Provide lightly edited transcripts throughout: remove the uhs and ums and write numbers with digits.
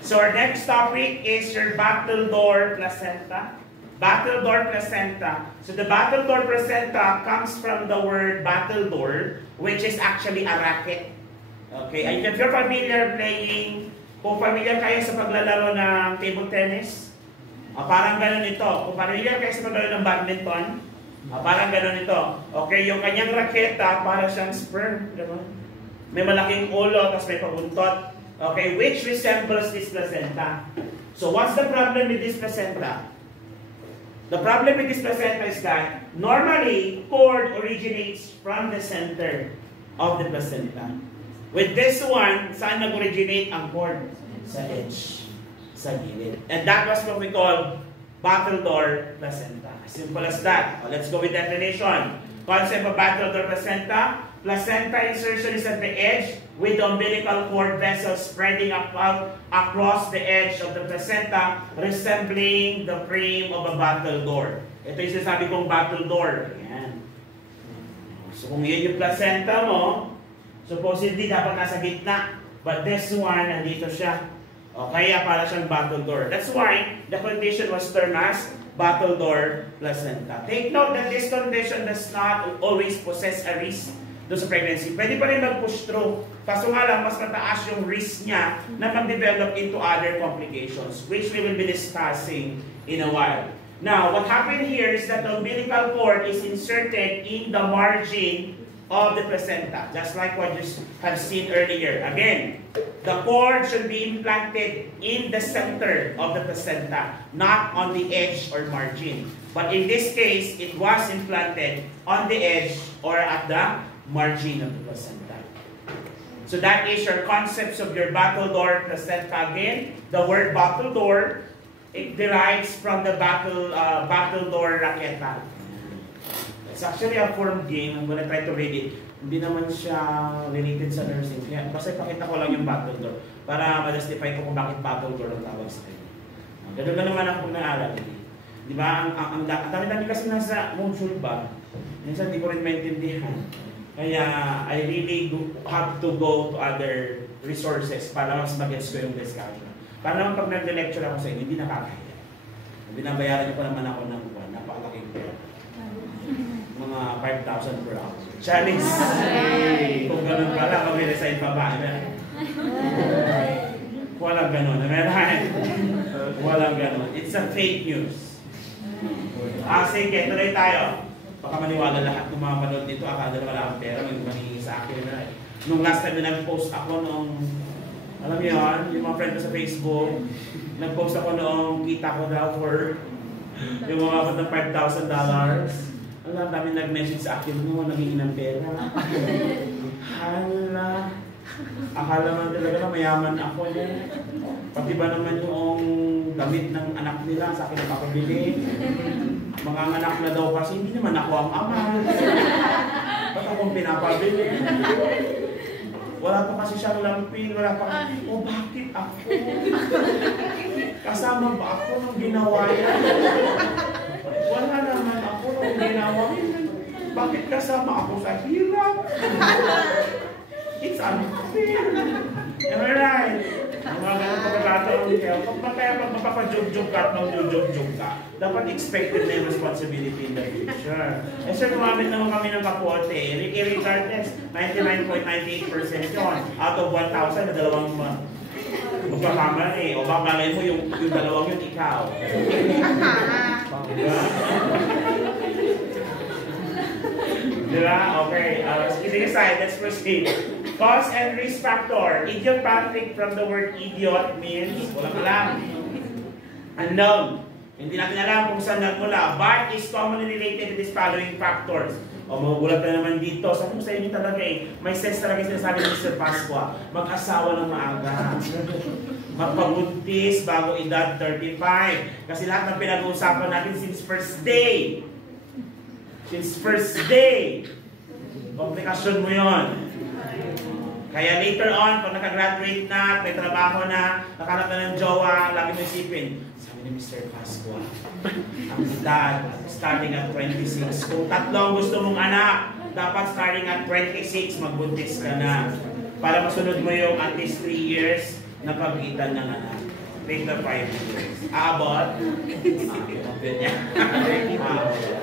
So our next topic is your battledore placenta. Battledore placenta. So the battledore placenta comes from the word battledore, which is actually a racket. Okay, and if you're familiar playing, kung familiar kayo sa paglalaro ng table tennis, parang ganun ito. Kung familiar kayo sa paglalaro ng badminton, parang ganun ito. Okay, yung kanyang raketa, para siyang sperm. Diba? May malaking ulo, tapos may pabuntot. Okay, which resembles this placenta. So what's the problem with this placenta? The problem with this placenta is that normally cord originates from the center of the placenta. With this one, saan nag-originate ang cord? Sa edge, sa gilid. And that was what we call battledore placenta. Simple as that. Let's go with definition. Concept of battledore placenta. Placenta insertion is at the edge with the umbilical cord vessel spreading across the edge of the placenta, resembling the frame of a battledore. Ito yung sinasabi kong battledore. Ayan. So kung yun yung placenta mo, supposedly dapat nasa gitna. But this one, nandito siya. O kaya para siyang battledore. That's why the condition was termed as battledore placenta. Take note that this condition does not always possess a risk doon sa pregnancy. Pwede pa rin mag-push through. Kaso nga lang, mas mataas yung risk niya na mag-develop into other complications, which we will be discussing in a while. Now, what happened here is that the umbilical cord is inserted in the margin of the placenta, just like what you have seen earlier. Again, the cord should be implanted in the center of the placenta, not on the edge or margin. But in this case, it was implanted on the edge or at the margin of the placenta. So that is your concepts of your battledore placenta. Again, the word battledore, it derives from the battledore raketa. It's actually a form game. I'm gonna try to read it. Hindi naman siya related sa nursing. Kaya basta ipakita ko lang yung battledore para ma-justify ko kung bakit battledore ang tawag sa kanya. Ganun na naman ako nag-aaral. Di ba? Ang dami-dami kasi nasa module ba? Minsan hindi ko rin maintindihan. Kaya I really have to go to other resources para mas mag-gets ko yung discussion. Para naman pag nag-lecture ako sa inyo, hindi nakakaya. Binabayaran niyo pa naman ako ng buwan. Napakalaking pera. Mga 5,000 per hour. Challenge! Hey. Kung ganun pala, mag-resign pa ba? Walang ganun. Walang ganun. It's a fake news. Sige, tuloy tayo. Baka maniwala lahat ng mga manood dito, akala na wala akong pera, may mangingi sa akin na. Nung last time na nag-post ako nung, alam niyo yan, yung mga friend ko sa Facebook, nag-post ako noong kita ko daw for yung mga abot ng $5,000. Ang dami nag-message sa akin, no, nangingin ng pera. Hala, akala man talaga na mayaman ako eh. Pati ba naman yung damit ng anak nila sa akin napapabili. Mga anak na daw kasi, hindi naman ako ang ama. Ba't akong pinapabili? Wala pa kasi siyang lampin, wala pa. O bakit ako? Kasama ba ako nung ginawa yan? Wala naman ako nung ginawa yan. Bakit kasama ako sa hirap? It's unfair. Am I right? Ang mga ganun pagkakataon kayo, pag mapapajog-jog ka at mag-jog-jog ka, dapat expected na yung responsibility in the future. Eh sir, gumamit naman kami ng kapote. Regardless, 99.98% yun. Out of 1,000 na dalawang magkakamali. O baka malay mo yung dalawang yun ikaw. Diba? Diba? Okay. Kidding aside, let's proceed. Cause and risk factor. Idiopathic from the word idiot means walang alam. Unknown. Hindi natin alam kung saan nagmula. But is commonly related to these following factors. O magugulat na naman dito. Sabi mo sa inyo talaga eh. May sense talaga sinasabi ni Mr. Pasqua. Mag-asawa ng maaga. Magpabuntis bago edad 35. Kasi lahat ng pinag-uusapan natin since first day. Since first day. Komplikasyon mo yon. Kaya later on, pag nakagraduate na, may trabaho na, nakahanap na ng jowa, lagi mo isipin, sabi ni Mr. Pasqua, ang edad, starting at 26. Kung tatlong gusto mong anak, dapat starting at 26, magbuntis ka na. Para masunod mo yung at least 3 years na pagitan ng anak. 3 to 5 years. Abot?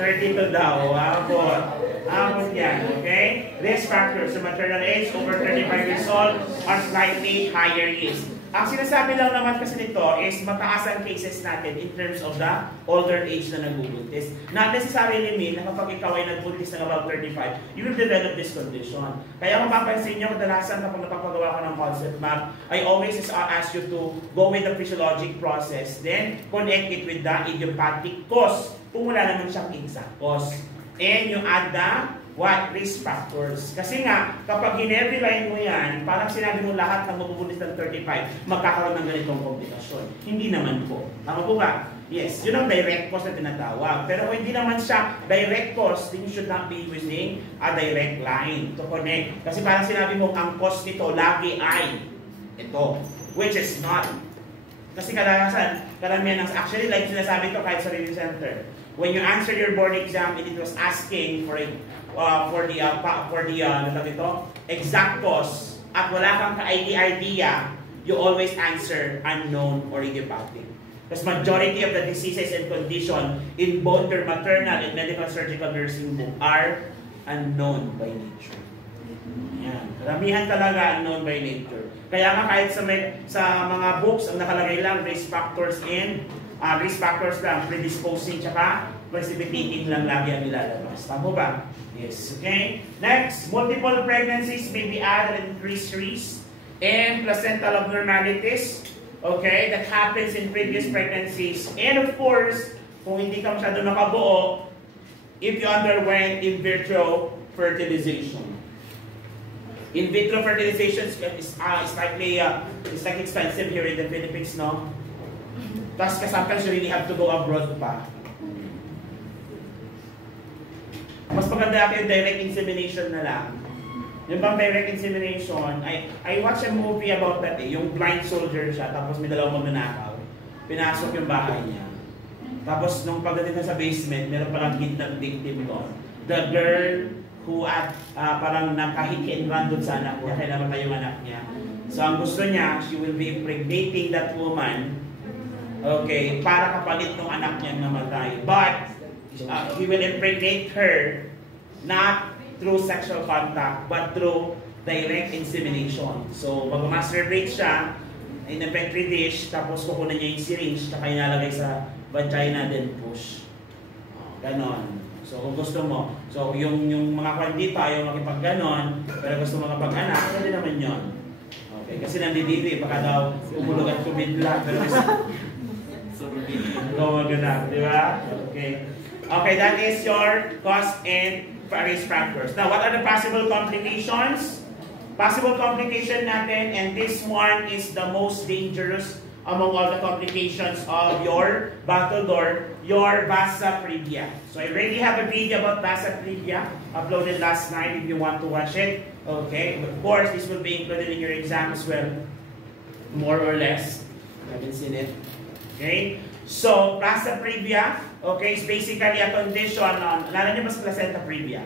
32 daw. Abot yan. Okay? Risk factors. So maternal age over 35 years old are slightly higher risk. Ang sinasabi lang naman kasi nito is mataas ang cases natin in terms of the older age na nagbubuntis. Not necessarily mean na kapag ikaw ay nagbuntis ng about 35, you will develop this condition. Kaya kung mapapansin nyo, kadalasan kapag napapagawa ko ng concept map, I always ask you to go with the physiologic process, then connect it with the idiopathic cause. Kung wala naman siyang exact cause. And you add the risk factors. Kasi nga, kapag in-every-line mo yan, parang sinabi mo lahat ng mabubuntis ng 35, magkakaroon ng ganitong komplikasyon. Hindi naman po. Tama po ba? Yes, yun ang direct cause na tinatawag. Pero kung hindi naman siya direct cause, then you should not be using a direct line to connect. Kasi parang sinabi mo, ang cause nito lagi ay ito, which is not. Kasi karamihan ng, actually, like sinasabi ko kahit sa review center, when you answer your board exam and it was asking for the exact cause at wala kang ka-idea, you always answer unknown or idiopathic. Because majority of the diseases and condition in both your maternal and medical surgical nursing book are unknown by nature. Yan. Karamihan talaga unknown by nature. Kaya nga kahit sa mga books, ang nakalagay lang risk factors lang, predisposing tsaka precipitating lang lagi ang nilalabas. Tama ba? Yes. Okay. Next, multiple pregnancies may be added increased risk and placental abnormalities. Okay, that happens in previous pregnancies. And of course, kung hindi ka masyado nakabuo, if you underwent in vitro fertilization. In vitro fertilization is slightly expensive here in the Philippines, no? Tapos sometimes you really have to go abroad pa. Mas maganda yung direct insemination na lang. Yung bang direct insemination, I watched a movie about that yung blind soldier siya, tapos may dalawang magnanakaw. Pinasok yung bahay niya. Tapos nung pagdating na sa basement, meron palang kidnap victim doon. The girl who parang nakahikin run doon sa anak niya, kaya namatay yung anak niya. So ang gusto niya, she will be impregnating that woman, okay, para kapalit ng anak niya namatay. But he will impregnate her not through sexual contact but through direct insemination. So mag-masturbate siya in a petri dish, tapos kukunan niya yung syringe, tsaka inalagay sa vagina, then push. Ganon. So kung gusto mo, so yung mga kwandi tayo makipag-ganon, pero gusto mo kapag-anak, pwede naman yun. Okay, kasi nandito baka daw umulog at kumidla, pero gumaganap, di ba? Okay. Okay, that is your cause and risk factors. Now, what are the possible complications? Possible complication natin, and this one is the most dangerous among all the complications of your Battledore, your vasa previa. So I already have a video about vasa previa uploaded last night if you want to watch it. Okay, of course, this will be included in your exam as well, more or less. I haven't seen it. Okay. So, vasa previa, okay, is basically a condition on, alam niyo ba sa placenta previa?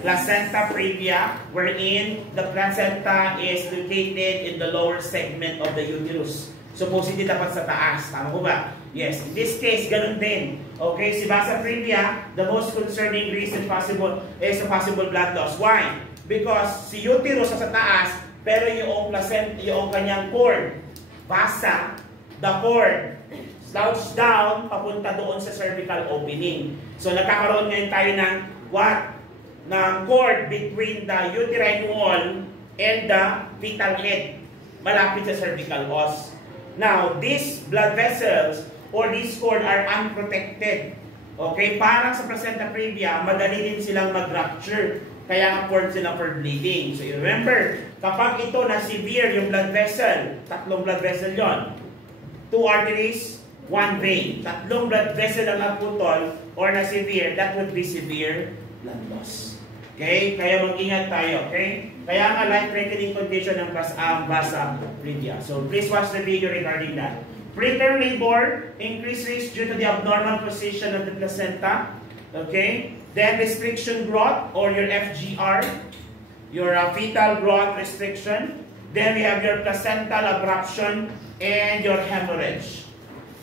Placenta previa, wherein the placenta is located in the lower segment of the uterus. Supposedly dapat sa taas, tama ko ba? Yes, in this case, ganun din. Okay, si vasa previa, the most concerning reason possible is a possible blood loss. Why? Because si uterus sa taas, pero yung placenta, yung kanyang cord, vasa, the cord, slouch down, papunta doon sa cervical opening. So, nagkakaroon ngayon tayo ng what? Ng cord between the uterine wall and the fetal head. Malapit sa cervical os. Now, these blood vessels or these cord are unprotected. Okay? Parang sa placenta previa, madali din silang mag-rupture. Kaya afford sila for bleeding. So, you remember, kapag ito na severe yung blood vessel, tatlong blood vessel yon, 2 arteries, 1 vein. Tatlong blood vessel ang naputol or na severe, that would be severe blood loss. Okay? Kaya mag-ingat tayo. Okay? Kaya nga life-threatening condition ng vasa previa. So please watch the video regarding that. Preterm labor, increased risk due to the abnormal position of the placenta. Okay? Then restriction growth or your FGR, your fetal growth restriction. Then we have your placental abruption and your hemorrhage.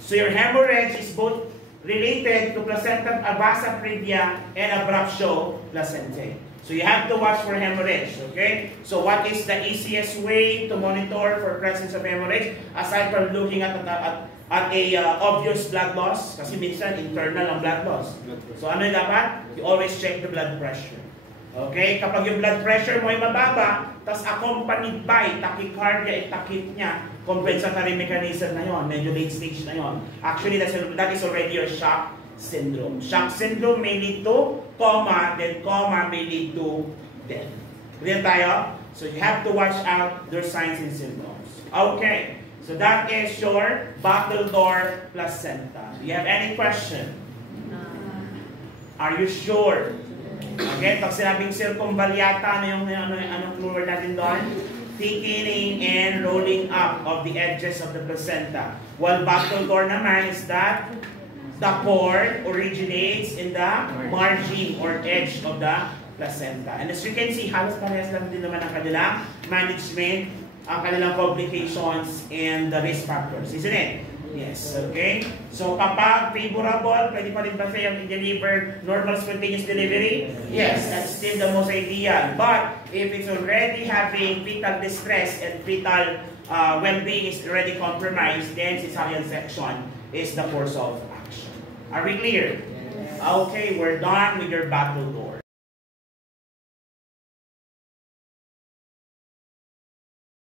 So your hemorrhage is both related to placental avasa previa and abruptio placentae. So you have to watch for hemorrhage, okay? So what is the easiest way to monitor for presence of hemorrhage aside from looking at a obvious blood loss? Kasi minsan internal ang blood loss. So ano yung dapat? You always check the blood pressure. Okay? Kapag yung blood pressure mo ay mababa, tas accompanied by tachycardia, takip niya, compensatory mechanism na yon, medyo late stage na yon. Actually, that is already your shock syndrome. Shock syndrome may lead to coma, then coma may lead to death. Clear tayo? So you have to watch out their signs and symptoms. Okay, so that is your Battledore placenta. Do you have any question? Are you sure? Okay, pag sinabing circumvallata, anong clue word natin doon? Thickening and rolling up of the edges of the placenta. While Battledore naman is that the cord originates in the margin or edge of the placenta. And as you can see, halos parehas lang din naman ang kanilang management, ang kanilang complications, and the risk factors. Isn't it? Yes, okay? So kapag favorable, pwede pa rin ba sa'yo i-deliver normal spontaneous delivery? Yes, that's still the most ideal. But if it's already having fetal distress and fetal well-being is already compromised, then cesarean section is the course of action. Are we clear? Okay, we're done with your Battledore.